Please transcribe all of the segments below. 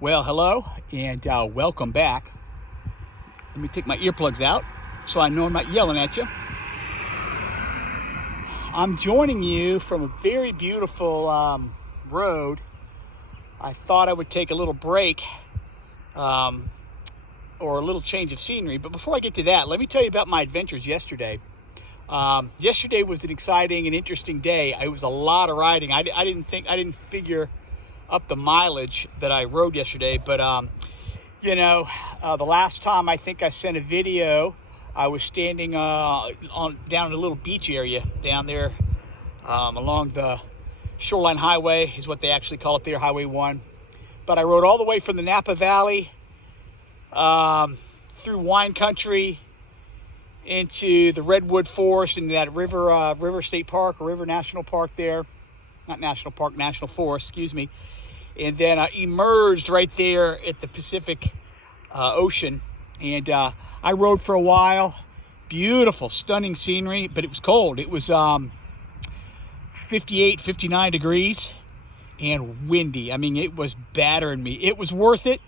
Well, hello and welcome back. Let me take my earplugs out so I know I'm not yelling at you. I'm joining you from a very beautiful road. I thought I would take a little break or a little change of scenery. But before I get to that, let me tell you about my adventures yesterday. Yesterday was an exciting and interesting day. It was a lot of riding. I didn't figure up the mileage that I rode yesterday, but the last time I think I sent a video, I was standing down in a little beach area down there along the Shoreline Highway is what they actually call it there, Highway 1. But I rode all the way from the Napa Valley through wine country into the Redwood Forest and that River State Park or River National Park there. Not National Park, National Forest, excuse me. And then emerged right there at the Pacific Ocean. And I rode for a while. Beautiful, stunning scenery, but it was cold. It was 58, 59 degrees and windy. I mean, it was battering me. It was worth it,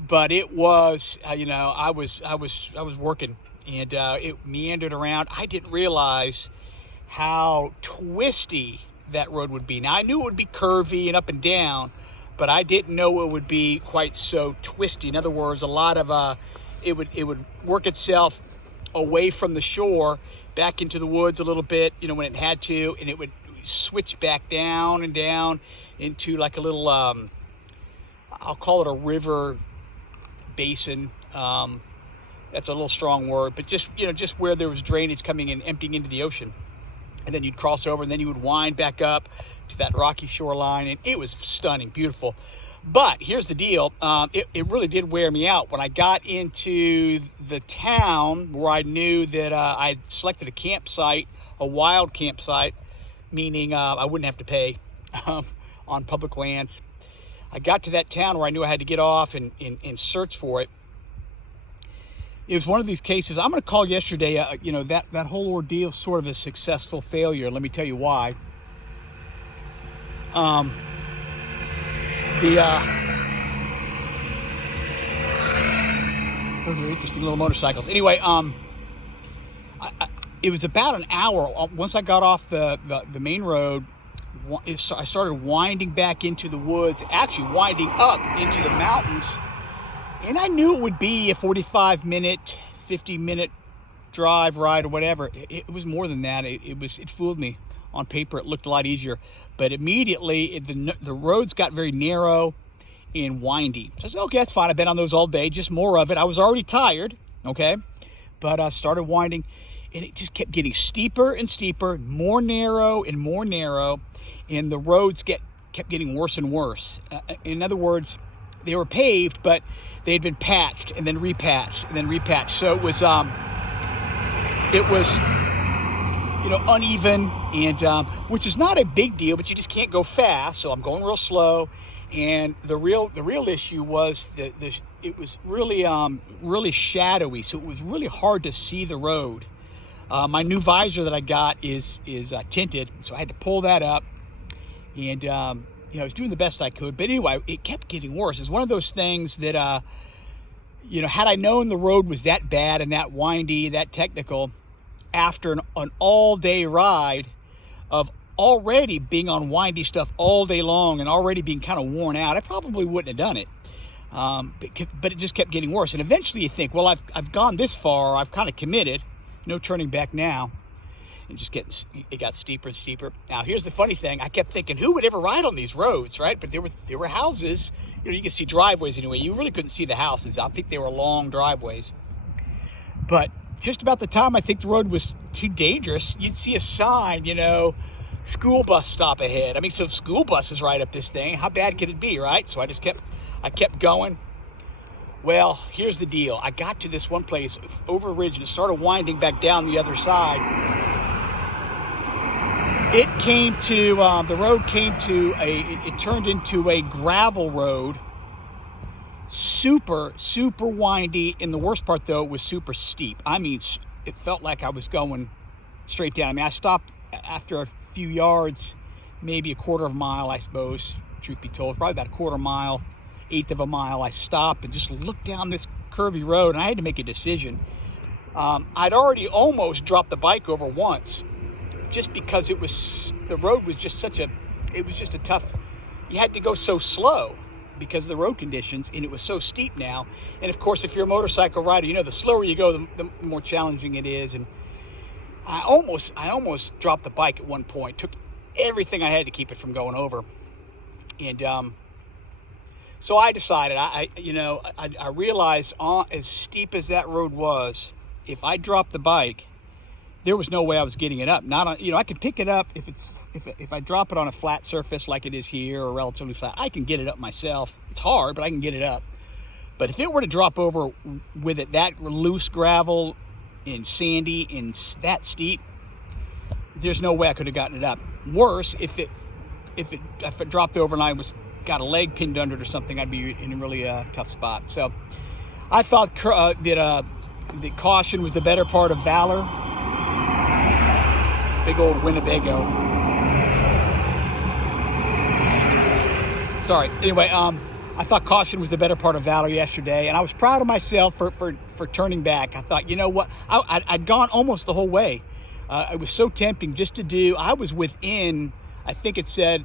but it was, I was working and it meandered around. I didn't realize how twisty that road would be. Now, I knew it would be curvy and up and down, but I didn't know it would be quite so twisty. In other words, a lot of it would work itself away from the shore back into the woods a little bit, when it had to, and it would switch back down and down into like a little I'll call it a river basin. That's a little strong word, but just where there was drainage coming in, emptying into the ocean. And then you'd cross over, and then you would wind back up to that rocky shoreline, and it was stunning, beautiful. But here's the deal. It really did wear me out. When I got into the town where I knew that I'd selected a campsite, a wild campsite, meaning I wouldn't have to pay on public lands. I got to that town where I knew I had to get off and search for it. It was one of these cases. I'm going to call yesterday, that whole ordeal sort of a successful failure. Let me tell you why. Those are interesting little motorcycles. Anyway, it was about an hour. Once I got off the main road, I started winding back into the woods, actually winding up into the mountains. And I knew it would be a 45-minute, 50-minute drive, ride, or whatever. It was more than that. It fooled me. On paper, it looked a lot easier. But immediately, the roads got very narrow and windy. So I said, okay, that's fine. I've been on those all day, just more of it. I was already tired, okay? But I started winding, and it just kept getting steeper and steeper, more narrow and more narrow, and the roads kept getting worse and worse. In other words, they were paved, but they had been patched and then repatched and then repatched. So it was uneven, and which is not a big deal, but you just can't go fast. So I'm going real slow, and the real issue was it was really shadowy. So it was really hard to see the road. My new visor that I got is tinted, so I had to pull that up, and I was doing the best I could, but anyway, it kept getting worse. It's one of those things that, had I known the road was that bad and that windy, that technical, after an all-day ride of already being on windy stuff all day long and already being kind of worn out, I probably wouldn't have done it. But it just kept getting worse. And eventually you think, well, I've gone this far, I've kind of committed, no turning back now. And it got steeper and steeper. Now, here's the funny thing. I kept thinking, who would ever ride on these roads, right? But there were houses. You can see driveways anyway. You really couldn't see the houses. I think they were long driveways. But just about the time I think the road was too dangerous, you'd see a sign, school bus stop ahead. I mean, so school buses ride up this thing. How bad could it be, right? So I kept going. Well, here's the deal. I got to this one place over a ridge and it started winding back down the other side. It came to, the road came to it turned into a gravel road. Super, super windy. And the worst part, though, was super steep. I mean, it felt like I was going straight down. I mean, I stopped after a few yards, maybe a quarter of a mile, I suppose, truth be told. Probably about a quarter mile eighth of a mile, I stopped and just looked down this curvy road, and I had to make a decision. I'd already almost dropped the bike over once, just because the road was just it was just a tough, you had to go so slow because of the road conditions, and it was so steep now. And of course, if you're a motorcycle rider, you know, the slower you go, the more challenging it is. And I almost dropped the bike at one point, took everything I had to keep it from going over. And so I decided, I realized as steep as that road was, if I dropped the bike, there was no way I was getting it up. Not on, I could pick it up if I drop it on a flat surface like it is here, or relatively flat. I can get it up myself. It's hard, but I can get it up. But if it were to drop over with it that loose gravel and sandy and that steep, there's no way I could have gotten it up. Worse, if it dropped over and I got a leg pinned under it or something, I'd be in a really tough spot. So I thought that caution was the better part of valor. Big old Winnebago. Sorry. Anyway, I thought caution was the better part of valor yesterday, and I was proud of myself for turning back. I thought, you know what? I'd gone almost the whole way. It was so tempting just to do. I was within, I think it said,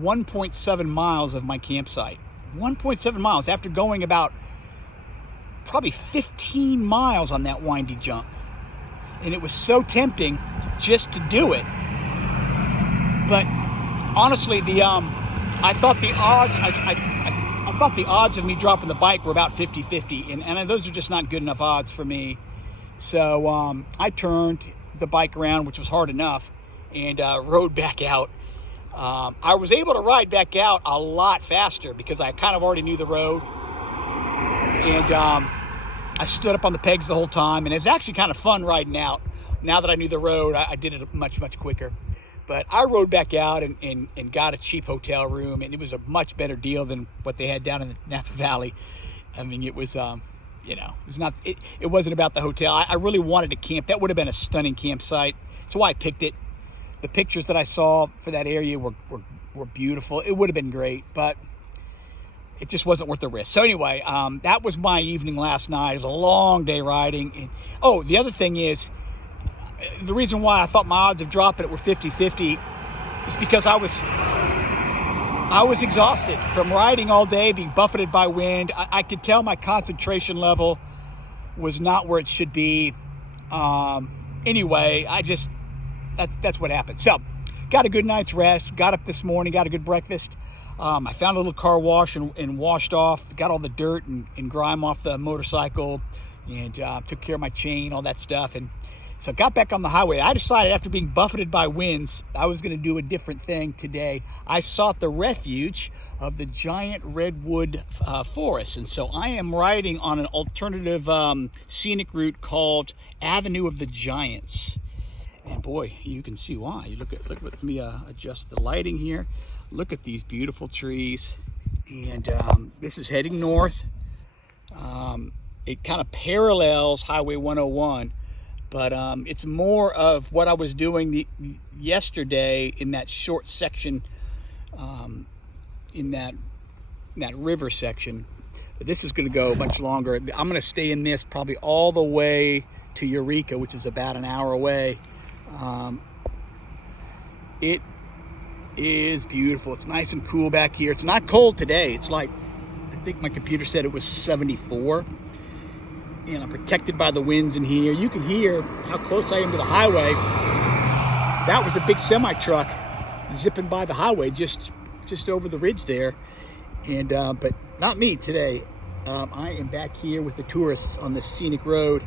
1.7 miles of my campsite. 1.7 miles after going about probably 15 miles on that windy jump. And it was so tempting just to do it. But honestly, I thought the odds, I thought the odds of me dropping the bike were about 50-50, and those are just not good enough odds for me. So I turned the bike around, which was hard enough, and rode back out. I was able to ride back out a lot faster because I kind of already knew the road, and I stood up on the pegs the whole time, and it was actually kind of fun riding out. Now that I knew the road, I did it much quicker. But I rode back out and got a cheap hotel room, and it was a much better deal than what they had down in the Napa Valley. I mean, it was, it wasn't about the hotel. I really wanted to camp. That would have been a stunning campsite. That's why I picked it. The pictures that I saw for that area were beautiful. It would have been great, but it just wasn't worth the risk. So anyway, that was my evening last night. It was a long day riding. And, the other thing is, the reason why I thought my odds of dropping it were 50-50 is because I was exhausted from riding all day, being buffeted by wind. I could tell my concentration level was not where it should be. Anyway, that's what happened. So, got a good night's rest, got up this morning, got a good breakfast. I found a little car wash and washed off, got all the dirt and grime off the motorcycle, and took care of my chain, all that stuff. And so I got back on the highway. I decided after being buffeted by winds, I was going to do a different thing today. I sought the refuge of the giant redwood forest. And so I am riding on an alternative scenic route called Avenue of the Giants. And boy, you can see why. You let me adjust the lighting here. Look at these beautiful trees. And this is heading north. It kind of parallels Highway 101. But it's more of what I was doing yesterday in that short section, in that river section. But this is going to go much longer. I'm going to stay in this probably all the way to Eureka, which is about an hour away. It is beautiful. It's nice and cool back here. It's not cold today. It's like, I think my computer said it was 74. And I'm protected by the winds in here. You can hear how close I am to the highway. That was a big semi-truck zipping by the highway just over the ridge there. And but not me today. I am back here with the tourists on this scenic road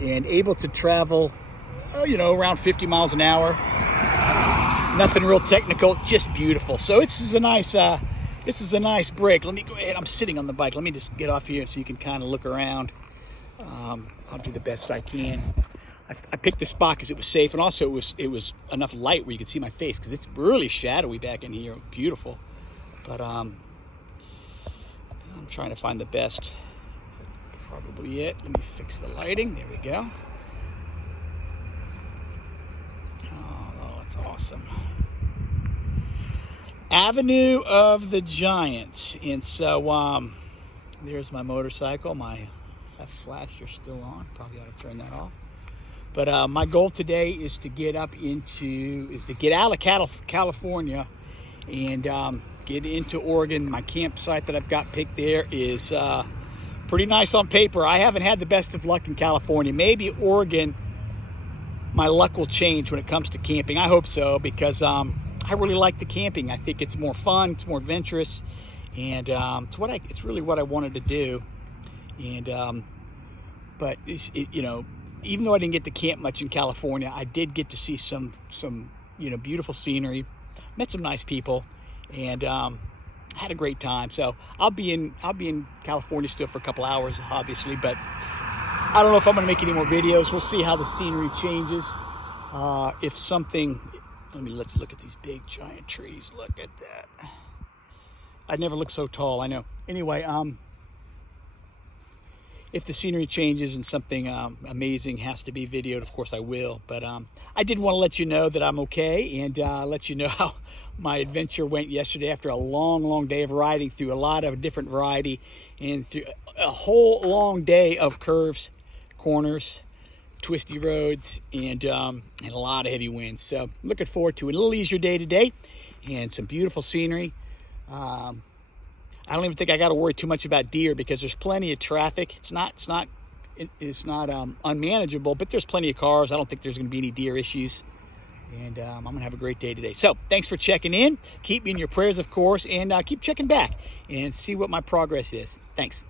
and able to travel, around 50 miles an hour. Nothing real technical, just beautiful. So this is a nice break. Let me go ahead. I'm sitting on the bike. Let me just get off here so you can kind of look around. I'll do the best I can. I picked this spot because it was safe, and also it was enough light where you could see my face because it's really shadowy back in here. Beautiful, but I'm trying to find the best. That's probably it. Let me fix the lighting. There we go. Oh, that's awesome. Avenue of the Giants. And so there's my motorcycle. That flasher still on. Probably ought to turn that off. But my goal today is to get out of California and get into Oregon. My campsite that I've got picked there is pretty nice on paper. I haven't had the best of luck in California. Maybe Oregon, my luck will change when it comes to camping. I hope so, because I really like the camping. I think it's more fun, it's more adventurous, and it's really what I wanted to do. And but even though I didn't get to camp much in California, I did get to see some beautiful scenery, met some nice people, and had a great time. So I'll be in California still for a couple hours, obviously, but I don't know if I'm going to make any more videos. We'll see how the scenery changes. Let's look at these big giant trees. Look at that. I never looked so tall, I know. Anyway, if the scenery changes and something amazing has to be videoed, of course I will. But I did want to let you know that I'm okay, and let you know how my adventure went yesterday after a long day of riding through a lot of different variety and through a whole long day of curves, corners, twisty roads, and a lot of heavy winds. So looking forward to a little easier day today and some beautiful scenery. I don't even think I got to worry too much about deer because there's plenty of traffic. It's not unmanageable, but there's plenty of cars. I don't think there's going to be any deer issues. And I'm going to have a great day today. So thanks for checking in. Keep me in your prayers, of course, and keep checking back and see what my progress is. Thanks.